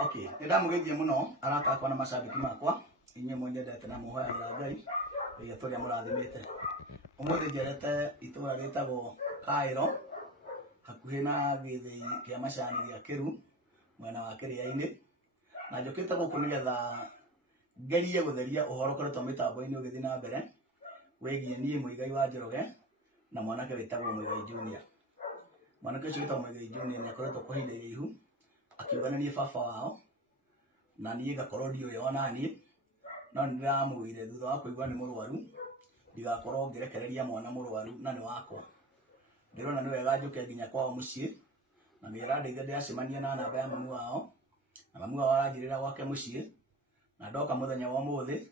Okay, ndamugethie muno araka akwa na mashabiki makwa inye mwenyendete na muhoyagira Ngai iria turia murathimite. Umuthi njerete itura ritagwo Kairo hakuhi na Githii kia Macani gia Kiru mwena wa Kiria-ini, na njukite guku nigetha ngerie gutheria uhoro koretwo mitambo-ini ugithi na mbere wigie nie Muigai wa Njoroge na mwanake witagwo Muigai Junior. Mwanake ucio witagwo Muigai Junior ni akoretwo kwa ihinda iraihu akiuga nie baba wao na nie ngakorwo ndiuyo ona nie, no ndiramwire thutha wa kuigua ni murwaru ndigakorwo ngirekereria mwana murwaru na ni wakwa. Ndirona ni wega njuke nginya kwao mucii na ngira ndeithia ndiracemania na namba ya mamu wao, na mamu wao aranjirira gwake mucii na ndoka muthenya wa umuthi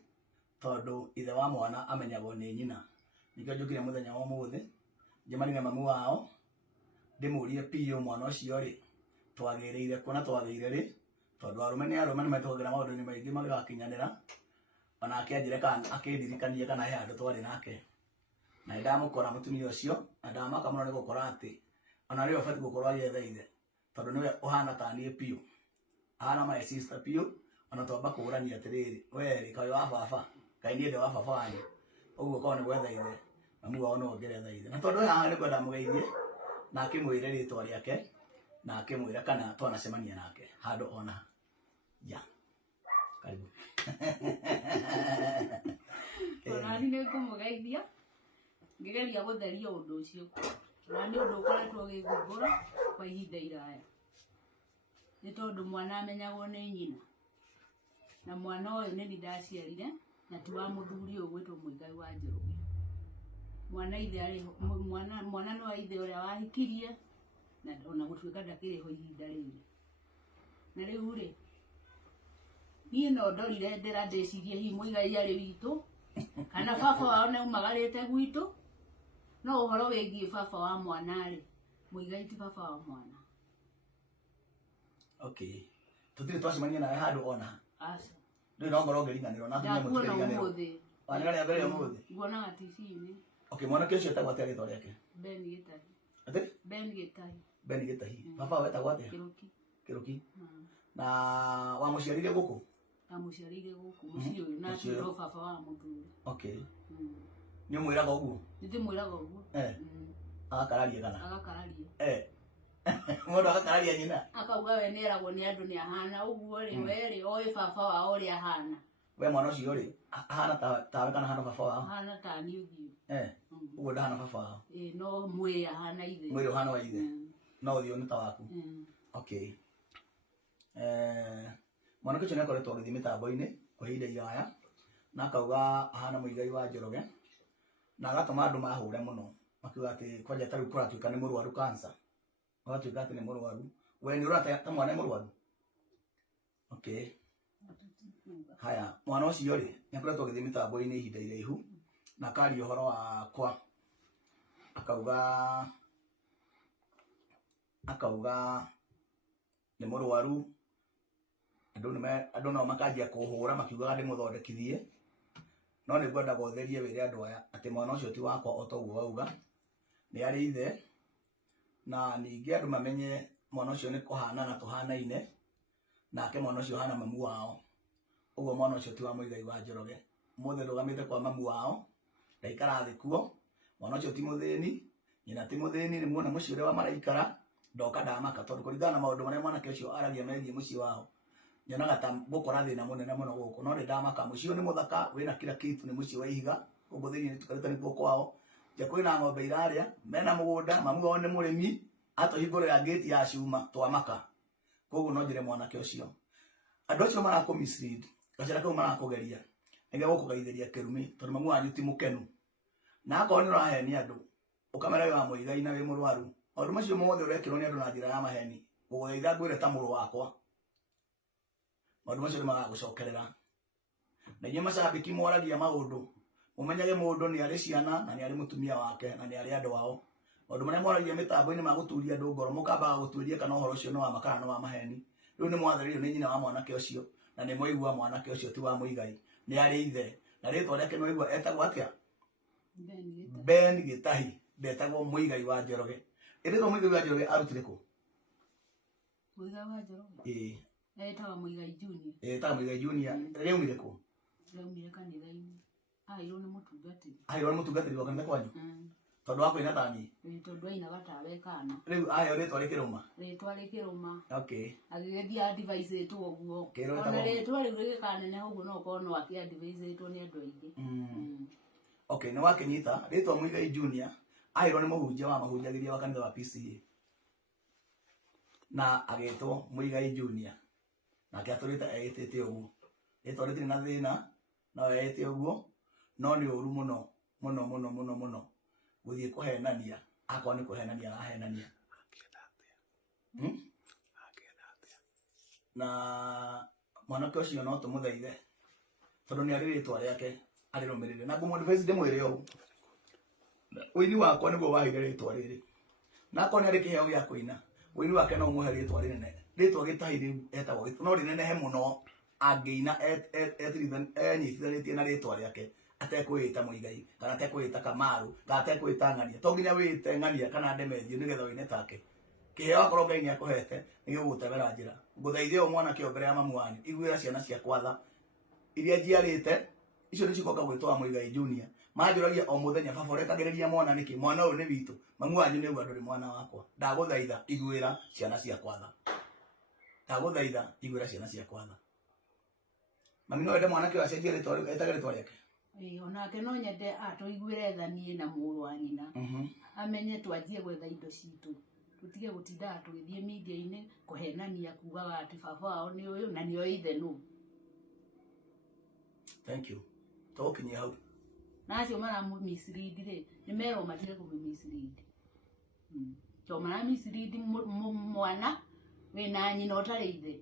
tondu ithe wa mwana amenyagwo ni nyina. Nikio njukire muthenya wa umuthi njemanire mamu wao ndimurie piyo mwana ucio ri twagiriire kuona twagiriire ri tondu arume ni arume ni metwagira maundu-ini maingi magigakinyanira, ona akianjire kana akindirikanie kana he andu twari nake na ndamukora mutumia ucio na ndamaka muno ni gukora ati ona rio bati gukorwo agethaithe tondu niwe uhana ta nie piyo, ahana my sister piyo. Ona twamba kurania atiriri we kai wa baba kai nie ndi wa baba wanyu uguo ko ni gwethaithe mamu wao no ngerethaithe, na tondu haha ni kwenda mugeithie na akimwire ritwa riake na akimwira kana twanacemania nake handu ona ja karibu. Onani ni kumugeithia ngigeria gutheria undu ucio na ni undu ukoretwo ugithumbura kwa ihinda iraya, ni tondu mwana amenyagwo ni nyina na mwana uyu ni ndaciarire na ti wa muthuri uyu gwitwo Muigai wa Njoroge. Mwana ithe ari mwana no ithe uria wahikirie na ona gutuika ndakiriho ihinda riri, na riu ri nie no ndorire ndira ndecirie hi Muigai ari witu kana baba wao ne umagarite gwitu, no uhoro wigie baba wa mwana ri Muigai ti baba wa mwana. Okay, tutire twacemania nawe handu ona Asa ndio no ngoro ngeringaniro na tunya mutiringaniro wanira ria mbere umuthi nguona TV-ini. Okay, mwanake ucio etagwo atia ritwa riake? Ben Gitahi. Ati? Ben Gitahi. Ben Gitahi. Baba wetagwo atia? Kiruki. Kiruki. Na wa muciarire guku? Amuciarire guku muciĩ uyu na ndo baba wa muthuri. Okay. Ni mwiraga uguo? Ndi mwiraga uguo. Agakararia kana? Agakararia. Mundu agakararia nyina? Akauga we ni eragwo ni andu ni ahana uguo ri we ri oi baba wao ri ahana. We mwana ucio ri ahana tawe kana hana baba wao? Ahana ta ni uthio. Uguo ndahana baba wao? No mwiri ahana ithe. Mwiri uhana wa ithe? No uthio ni ta waku? Okay. Mwanake ucio ni akoretwo agithii mitambo-ini kwa ihinda iraya na akauga ahana Muigai wa Njoroge na agatuma andu mahure muno makiuga ati kwanja tariu kuratuika ni murwaru cancer, agatuika ati ni murwaru. We ni urata ta mwana murwaru? Okay. Haya, mwana ucio ri ni akoretwo agithii mitambo-ini ihinda iraihu na akaria uhoro wakwa akauga ni murwaru. Andu no makanjia kuhura makiugaga ndi muthondekithie, no ni ngwenda gutherie wire andu aya ati mwana ucio ti wakwa o toguo wauga, ni ari ithe na ningi andu mamenye mwana ucio ni kuhana na tuhanaine nake mwana ucio hana mamu wao, uguo mwana ucio ti wa Muigai wa Njoroge. Muthe rugamite kwa mamu wao ndaikara thi kuo, mwana ucio ti muthini nyina ti muthini, ni muona muciĩ uria wa maraikara ndoka ndamaka tondu kuringana na maundu maria mwanake ucio aragia megie muciĩ wao nyonaga ta gukora thina munene muno guku, no ndamaka muciĩ ni muthaka wina kila kitu, ni muciĩ wa ihiga uguo thiini ni tukarita ni kwao ja kwina ng'ombe iraria mena mugunda mamu wao ni murimi atohingurira gate ya cuma twamaka. Koguo no njire mwanake ucio andu acio marakumislead gacira kau marakugeria nige gukugeithĩria kirumi tondu mamu wanyu ti mukenu na akorwo ni uraheni andu ukamera wi wa Muigai na wi murwaru maundu macio mothe urekirwo ni andu na njira ya maheni gugeitha ngwire ta muru wakwa maundu macio ni magagucokerera. Na inyuĩ macambĩki moragia maundu mumenyage mundu ni ari ciana na ni ari mutumia wake na ni ari andu ao. Maundu maria moragia mitambo-ini ma guturia andu ngoro mukambaga gutuĩria kana uhoro ucio no wa makara no wa maheni. Riu ni mwatheririo ni nyina wa mwanake ucio na ni mwaigua mwanake ucio ti wa Muigai, ni ari ithe na ritwa riake mwaigua etagwo atia? Ben Gitahi. Ndetagwo Muigai wa Njoroge. Ĩrĩtwo Muigai wa Njoroge arutire kũ? Muigai wa Njoroge Etaga Muigai Junior. Etaga Muigai Junior. Leo mireko. Leo mireka ni thaini. Airo ni mutungatiri. Airo ni mutungatiri wa kanitha kwanyu. Tondu wako ina thani. Tondu aina gatawe kana. Riu ayo ritwa rikiruma. Ritwa rikiruma. Okay. Agigethia advice itu oguo. Ona ritwa riu rikanene uguo no kono aki advice itu ni andu aingi. Okay, ni wakinyita ritwa Muigai Junior. Airo ni muhunjia wa mahunjagiria wa kanitha wa PCA. Na agetwo Muigai Junior. Na akiaturita eitete uguo. Ritwa ritiri na thina no eite uguo. No ni uru muno guthie kuhenania akwa ni kuhenania arahenania na mwanake ucio no tumuthaithe tondu ni ari ritwa riake ari rumirire na ngumudvise ndimwire o wini wakwa niguo wahire ritwa riri na akwa ni ari kiheo gia kuina wini wake no muhe ritwa rinene ritwa gitahiri etagwo no rinenehe muno angiina enyitithanitie na ritwa riake atekwita Muigai kana atekwita Kamaru kana atekwita Ng'ania to nginya wite Ng'ania kana Ndemethio nigetha wine take kiheo akorwo Ngai ni akuhete ni gigutebera njira nguthaithie o mwana kio mbere ya mamu wanyu igwira ciana cia kwatha iria njiarite icio ni cikoka gwitwa Muigai Junior manjuragia o muthenya baba rekagiriria mwana niki mwana uyu ni witu mamu wanyu ni gwa nduri mwana wakwa ndaguthaitha igwira ciana cia kwatha ndaguthaitha igwira ciana cia kwatha mami no ende mwana kio acenjie ritwa etaga ritwa riake onake no nyende atuiguire thanie na mũrũ wa nyina amenye twanjie gwetha indo citu tutige gutinda tugithie media-inĩ kuhenania kugaga ati baba wao ni uyu na nio ithe nu. Thank you. Tokinyia hau na acio maramu mislead ri ni mero matige ku mislead to mara mislead mwana wina nyina utari ithe